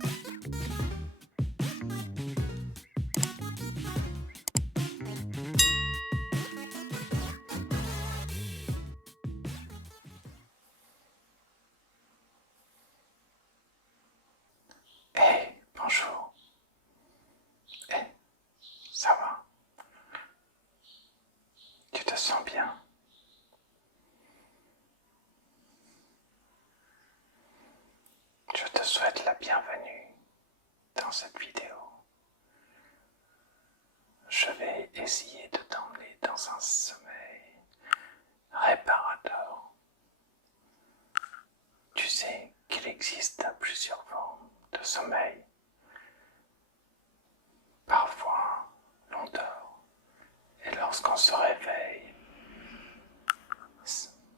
Hey, bonjour. Hey, ça va? Tu te sens bien? Je te souhaite la bienvenue dans cette vidéo. Je vais essayer de t'emmener dans un sommeil réparateur. Tu sais qu'il existe plusieurs formes de sommeil. Parfois, l'on dort et lorsqu'on se réveille,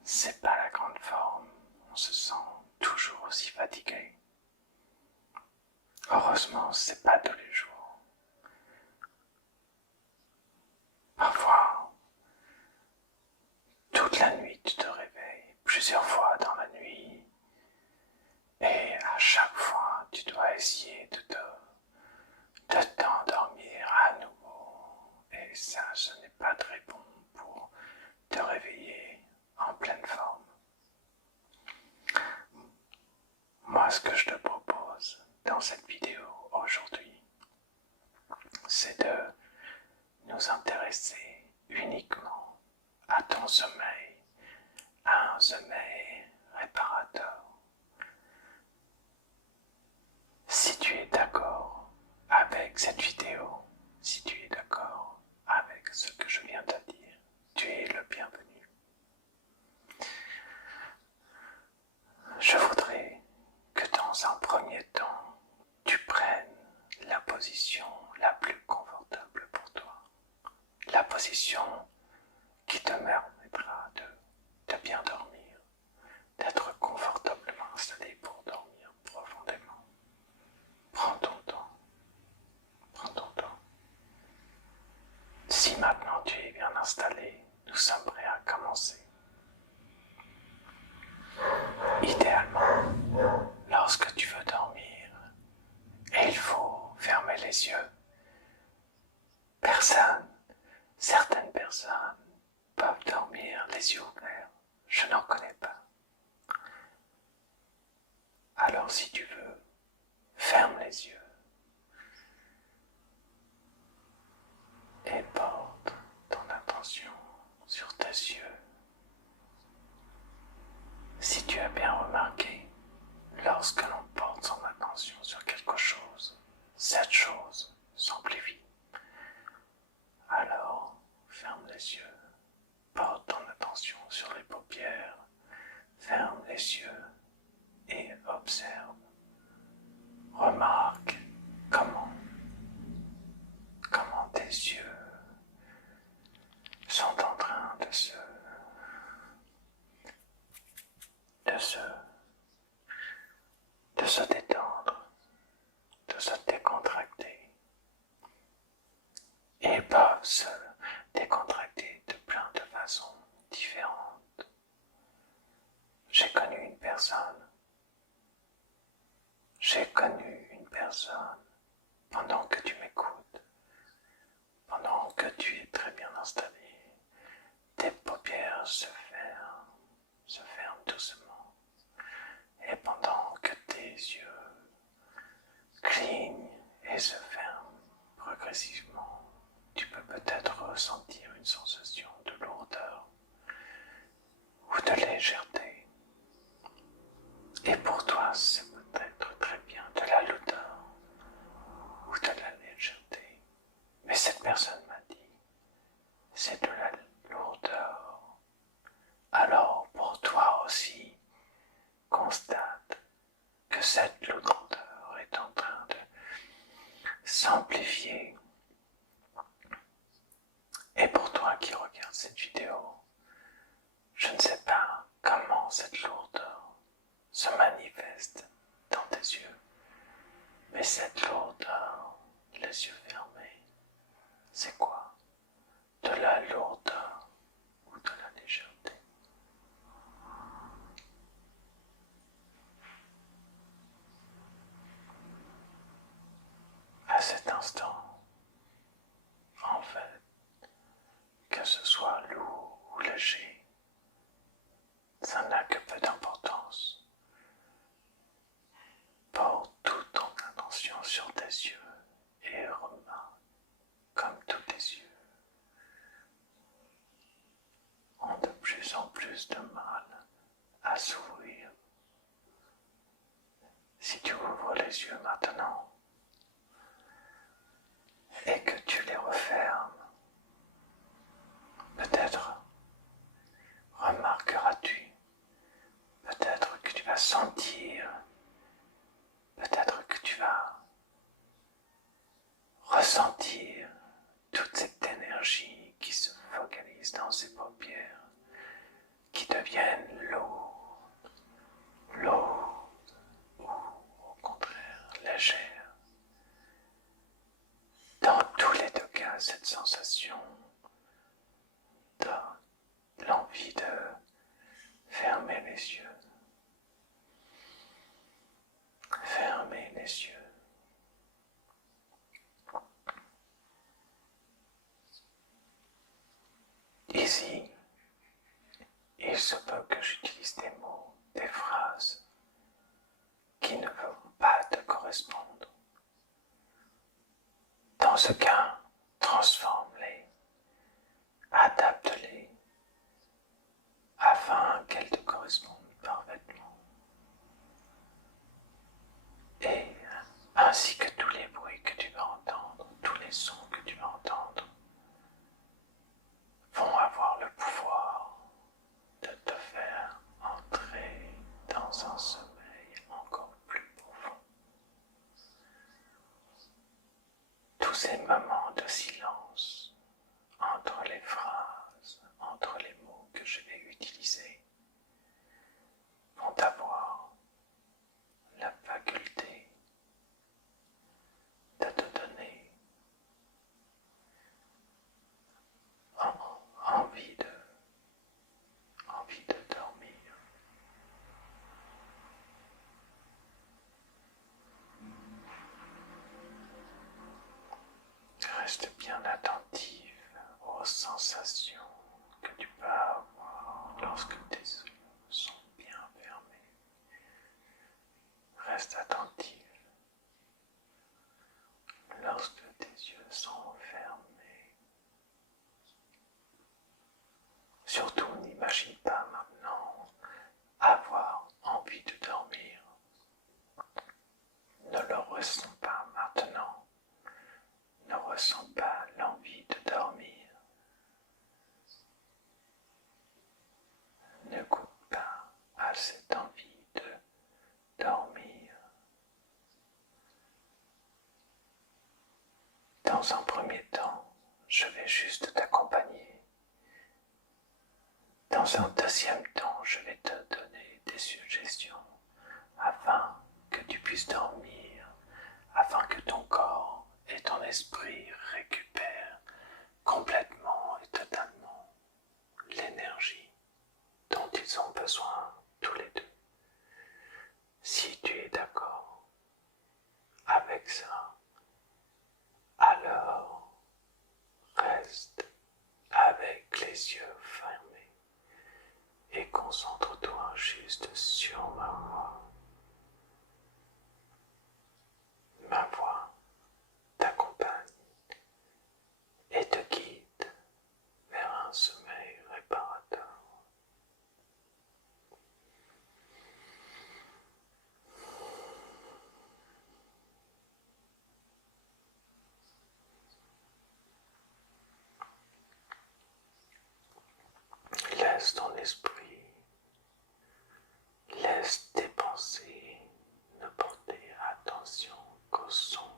c'est pas la grande forme. On se sent toujours aussi fatigué. Heureusement, c'est pas tous les jours. Parfois, toute la nuit, tu te réveilles plusieurs fois dans la nuit et à chaque fois, tu dois essayer de t'endormir à nouveau. Et ça, ce n'est pas très bon pour te réveiller en pleine forme. Moi, ce que je te propose dans cette vidéo aujourd'hui, c'est de nous intéresser uniquement à ton sommeil, à un sommeil réparateur. Si tu es d'accord avec cette vidéo, si tu es d'accord avec ce que je viens de dire, tu es le bienvenu. Je voudrais que dans un premier temps, tu prennes la position la plus confortable pour toi. La position qui te permettra de bien dormir, d'être confortablement installé pour dormir profondément. Prends ton temps. Prends ton temps. Si maintenant tu es bien installé, nous sommes prêts à commencer. Idéalement, lorsque tu veux dormir, il faut fermer les yeux. Certaines personnes peuvent dormir les yeux ouverts. Je n'en connais pas. Alors si tu veux, ferme les yeux et porte ton attention sur tes yeux. Si tu as bien remarqué, lorsque l'on porte son attention sur quelque chose, cette chose s'amplifie. Alors, ferme les yeux, porte ton attention sur les paupières, ferme les yeux et observe. Remarque comment tes yeux sont en train de se détendre, de se décontracter et peuvent se décontracter de plein de façons différentes. J'ai connu une personne pendant que tu m'écoutes, pendant que tu es très bien installé, tes paupières se ferment doucement. Et pendant que tes yeux clignent et se ferment progressivement, tu peux peut-être ressentir une sensation de lourdeur ou de légèreté. Et pour toi, c'est peut-être très bien de la lourdeur ou de la légèreté. Mais cette personne m'a dit, c'est de la lourdeur. Alors pour toi aussi, constate que cette lourdeur est en train de s'amplifier. Et pour toi qui regarde cette vidéo, je ne sais pas comment cette lourdeur se manifeste dans tes yeux, mais cette lourdeur, les yeux fermés, c'est quoi? De la lourdeur ou de la légèreté? plus de mal à s'ouvrir. Si tu ouvres les yeux maintenant et que tu les refermes, peut-être remarqueras-tu, peut-être que tu vas sentir, peut-être que tu vas ressentir toute cette énergie qui se focalise dans ces paupières, qui deviennent lourdes ou au contraire légères. Dans tous les deux cas, cette sensation de l'envie de fermer les yeux. Fermer les yeux. Ici, il se peut que j'utilise des mots, des phrases qui ne vont pas te correspondre. Dans ce cas, transforme-les, adapte-les afin qu'elles te correspondent parfaitement. Et ainsi que tous les bruits que tu vas entendre, tous les sons que tu vas entendre, vont avoir le pouvoir de te faire entrer dans un sommeil encore plus profond. Tous ces moments de silence entre les phrases, entre les mots que je vais utiliser, vont avoir la faculté de te donner envie de dormir. Reste bien attentif aux sensations que tu peux avoir lorsque tes yeux sont bien fermés. Reste attentif lorsque tes yeux sont fermés. Surtout, n'imagine pas maintenant avoir envie de dormir. Ne le ressens pas maintenant. Ne ressens pas l'envie de dormir. Ne goûte pas à cette envie de dormir. Dans un premier temps, je vais juste t'accompagner. Dans un deuxième temps, je vais te donner des suggestions afin que tu puisses dormir, afin que ton corps et ton esprit récupèrent complètement et totalement l'énergie dont ils ont besoin tous les deux. Si tu es d'accord avec ça, alors reste avec les yeux fermés et concentre-toi juste sur ma voix. Ma voix t'accompagne et te guide vers un sommeil réparateur. Laisse ton esprit, laisse tes pensées ne porter attention qu'au son,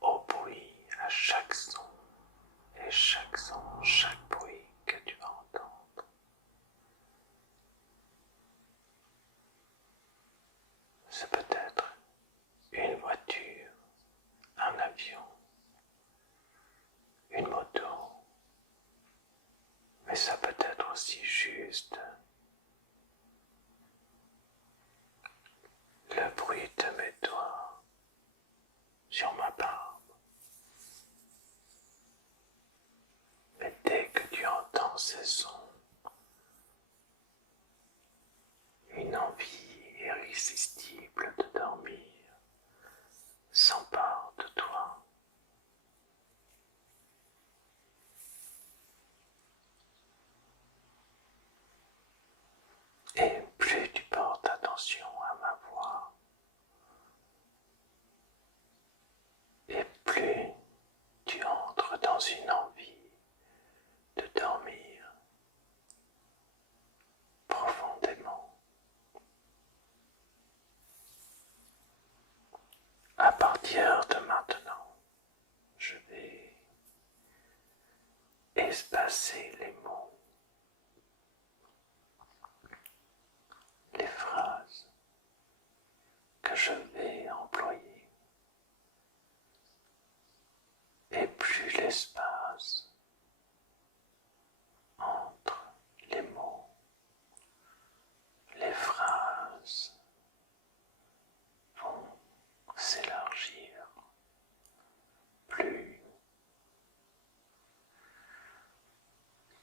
au bruit, à chaque son, et chaque son, chaque bruit que tu vas entendre. C'est peut-être une voiture, un avion, une moto, mais ça peut être aussi placer les mots, les phrases que je vais employer, et plus l'espace entre les mots, les phrases vont s'élargir, plus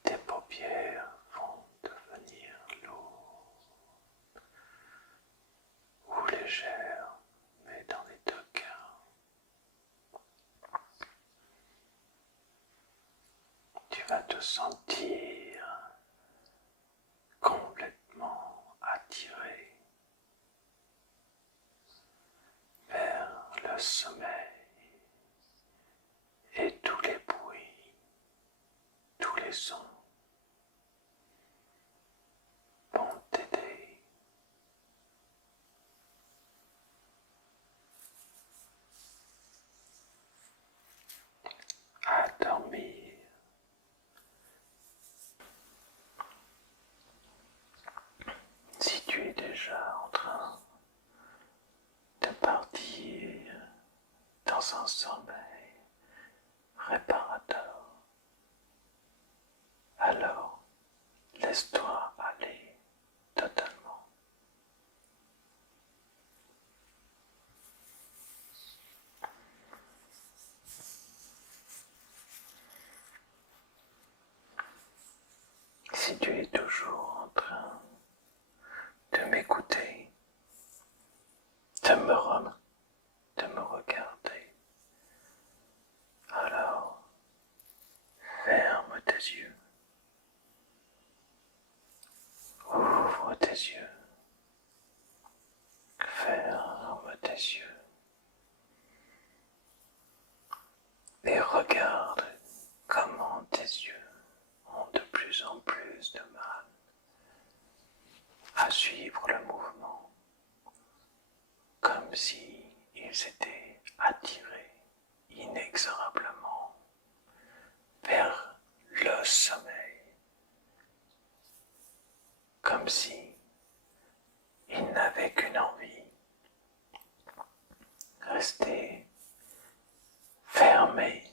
tes paupières vont devenir lourdes ou légères, mais dans les deux cas, tu vas te sentir complètement attiré vers le sommeil et tous les bruits, tous les sons vont t'aider à dormir. Si tu es déjà en train de partir dans un sommeil réparateur, alors laisse-toi aller totalement. Si tu es toujours en train de m'écouter, de me regarder, alors ferme tes yeux, ouvre tes yeux, ferme tes yeux et regarde comment tes yeux ont de plus en plus de mal à suivre le mouvement, comme si ils étaient attirés inexorablement vers le sommeil, comme si ils n'avaient qu'une envie, rester fermés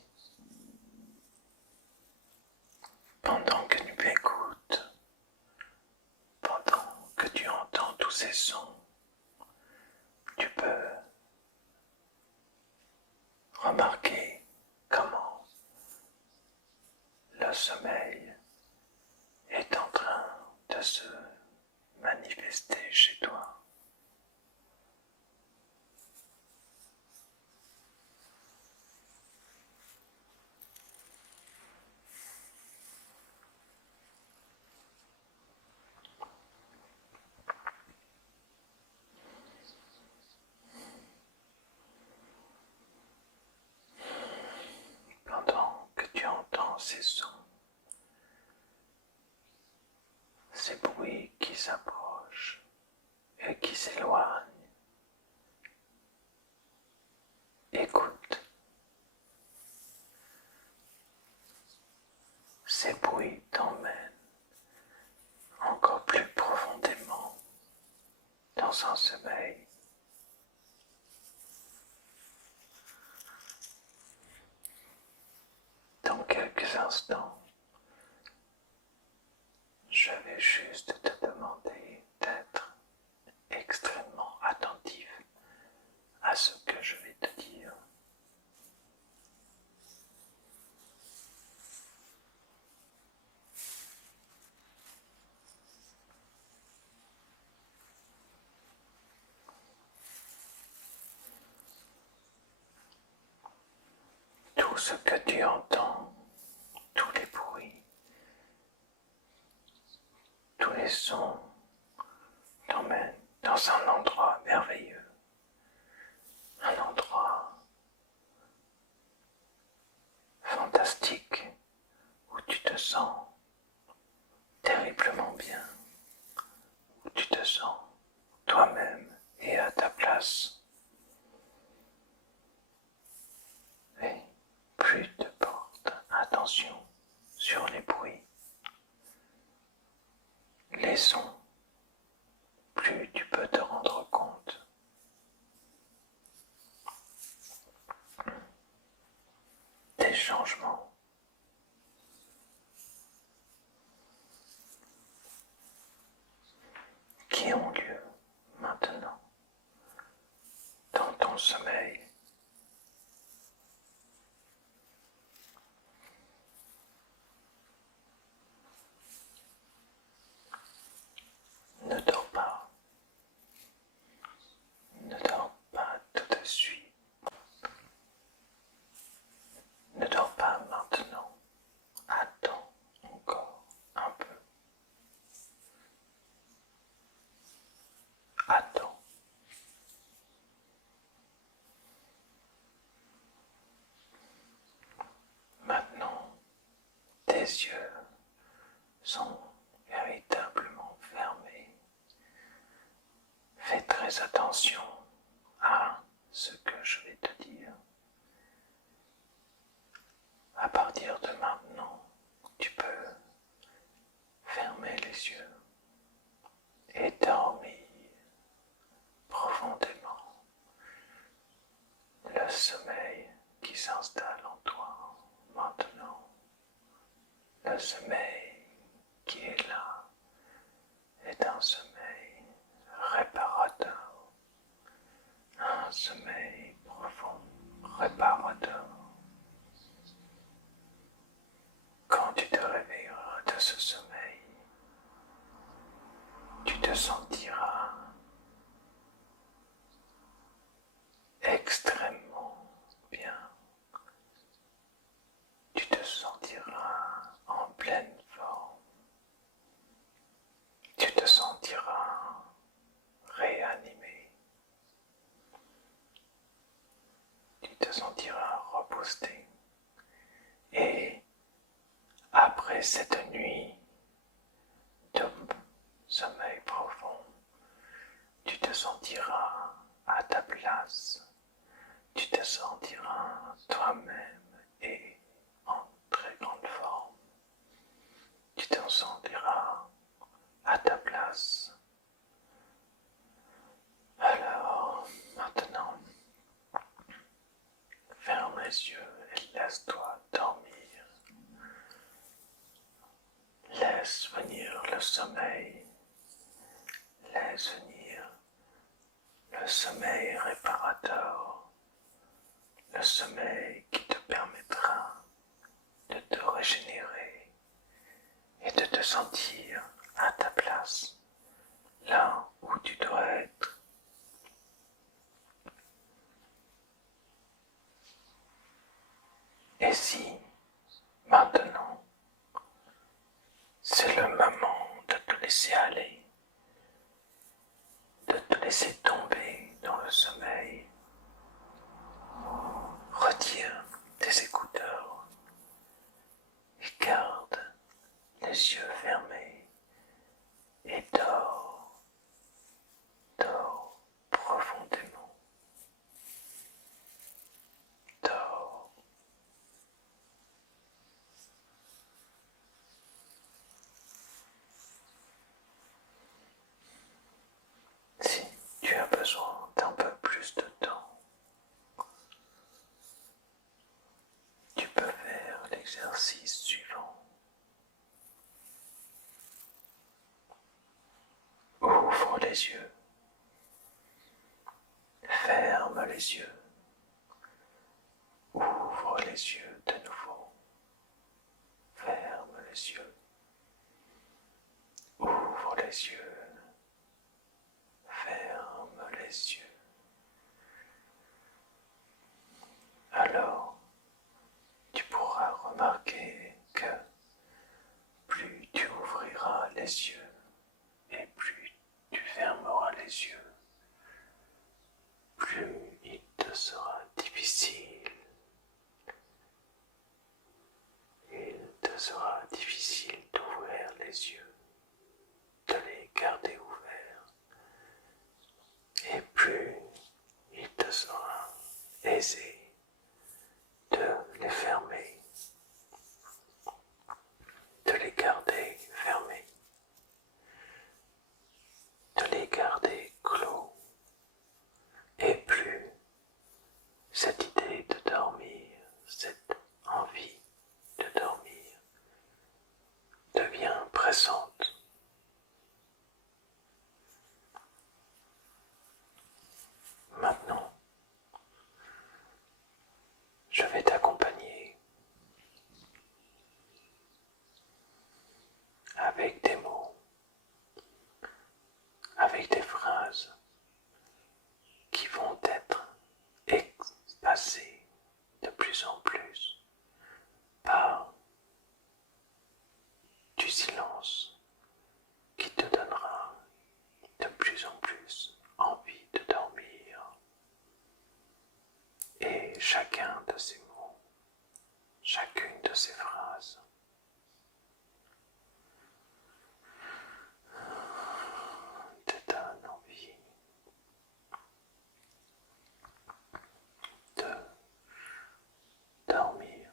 pendant que tu m'écoutes, pendant que tu entends tous ces sons. Tu peux remarquer comment le sommeil est en train de se manifester chez toi. Pendant que tu entends ces sons, ces bruits qui s'approchent et qui s'éloignent, écoute. Ces bruits t'emmènent encore plus profondément dans un sommeil. Dans quelques instants, je vais juste te demander d'être extrêmement attentif à ce que je vais te dire. Tout ce que tu entends, tous les bruits, tous les sons t'emmènent dans un endroit merveilleux, un endroit fantastique où tu te sens terriblement bien, où tu te sens toi-même et à ta place. Et plus tu portes attention sur les bruits sommeil. Ne dors pas. Ne dors pas tout de suite. Ne dors pas maintenant. Attends encore un peu. Attends. Maintenant, tes yeux sont véritablement fermés. Fais très attention à ce que je vais te dire. À partir de maintenant, tu peux fermer les yeux et dormir profondément. Le sommeil qui s'installe en toi maintenant. Le sommeil qui est là est un sommeil réparateur, un sommeil profond, réparateur. Quand tu te réveilleras de ce sommeil, tu te sentiras extrêmement bien. Tu te sentiras en pleine forme. Tu te sentiras réanimé. Tu te sentiras reboosté. Et après cette nuit de sommeil profond, tu te sentiras à ta place. Tu te sentiras toi-même et en très grande forme. Tu te sentiras à ta place. Alors, maintenant, ferme les yeux et laisse-toi dormir. Laisse venir le sommeil. Laisse venir le sommeil réparateur. Le sommeil qui te permettra de te régénérer et de te sentir à ta place, là où tu dois être. Et si, maintenant, c'est le moment de te laisser aller, de te laisser tomber dans le sommeil, retire tes écouteurs et garde les yeux fermés et dors, dors profondément, dors. Si tu as besoin d'un peu plus de temps, tu peux faire l'exercice suivant. Ouvre les yeux, ferme les yeux, ouvre les yeux de nouveau, ferme les yeux, ouvre les yeux, ferme les yeux. Alors, tu pourras remarquer que plus tu ouvriras les yeux et plus tu fermeras les yeux, plus il te sera difficile. Il te sera difficile d'ouvrir les yeux, de les garder ouverts, et plus il te sera aisé de les fermer, de les garder fermés, de les garder clos, et plus cette idée de dormir, cette envie de dormir devient pressante. Maintenant, avec des mots, avec des phrases qui vont être espacées de plus en plus par du silence qui te donnera de plus en plus envie de dormir. Et chacun de ces mots, chacune de ces phrases te donne envie de dormir.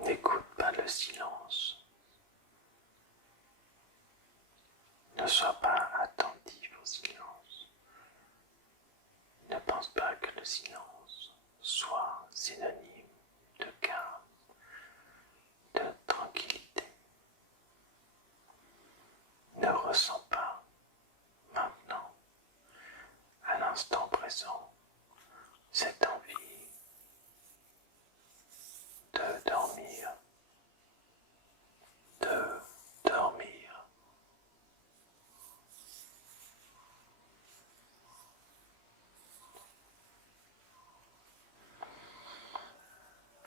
N'écoute pas le silence. Ne sois pas attentif au silence. Ne pense pas que le silence soit synonyme de calme, de tranquillité. Ne ressens pas maintenant, à l'instant présent, cette envie de dormir, de dormir.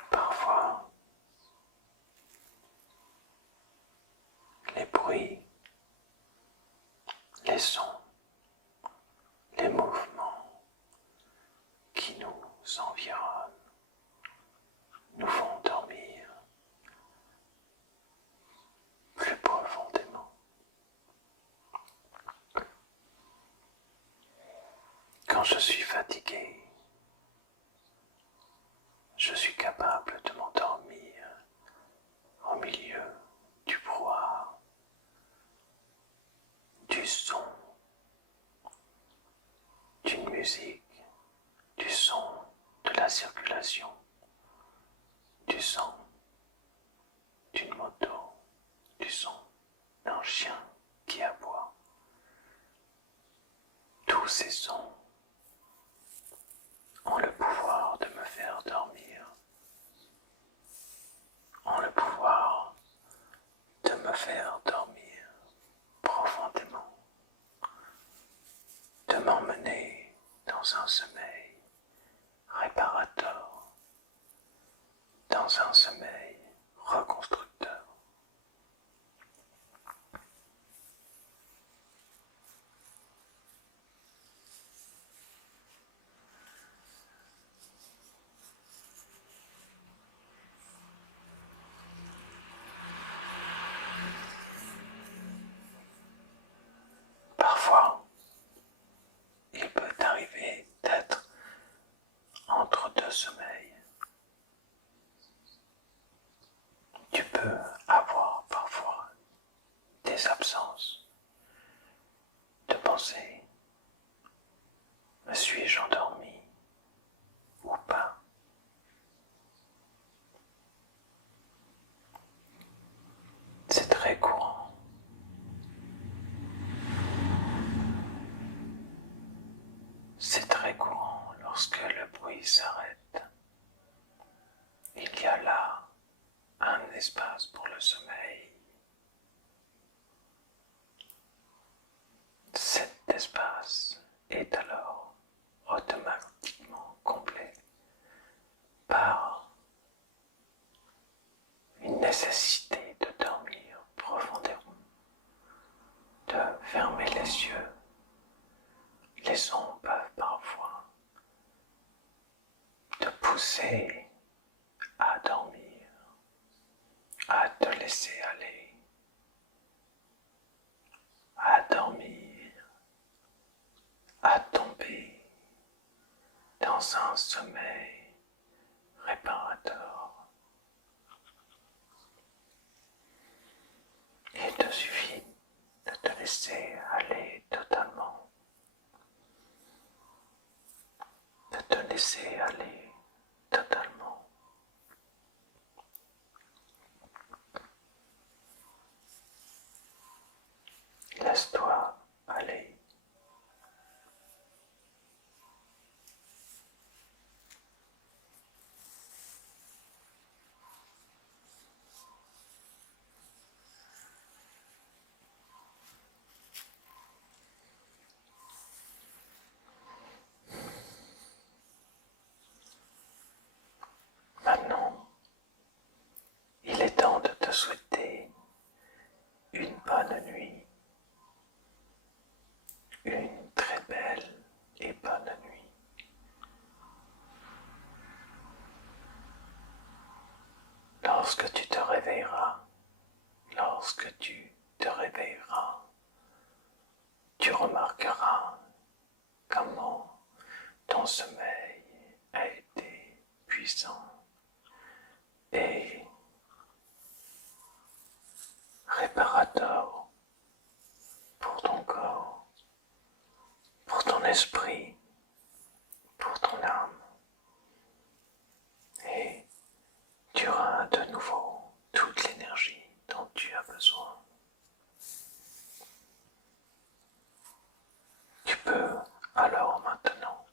Parfois, les bruits, les sons, les mouvements qui nous environnent nous font dormir plus profondément. Quand je suis fatigué, je suis capable de m'endormir au milieu du brouhaha, du son, d'une musique, du son de la circulation, du son d'une moto, du son d'un chien qui aboie. Tous ces sons ont le pouvoir de me faire dormir, ont le pouvoir de me faire dormir profondément, de m'emmener dans un sommeil réparateur, dans un sommeil reconstructeur. Parfois, il peut arriver d'être entre deux sommeils. Tu peux avoir parfois des absences de pensée. Me suis-je endormi ou pas? C'est très courant. C'est très courant lorsque le bruit s'arrête. Il y a là un espace pour le sommeil. Cet espace est alors automatiquement comblé par une nécessité de dormir profondément, de fermer les yeux. Les sons peuvent parfois te pousser à dormir, à te laisser aller, à dormir, à tomber dans un sommeil réparateur. Il te suffit de te laisser aller totalement, de te laisser aller totalement. lorsque tu te réveilleras, tu remarqueras comment ton sommeil a été puissant et réparateur pour ton corps, pour ton esprit, pour ton âme. Et tu auras de nouveau toute l'énergie dont tu as besoin. Tu peux alors maintenant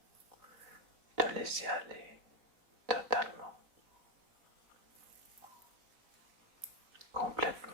te laisser aller totalement, complètement.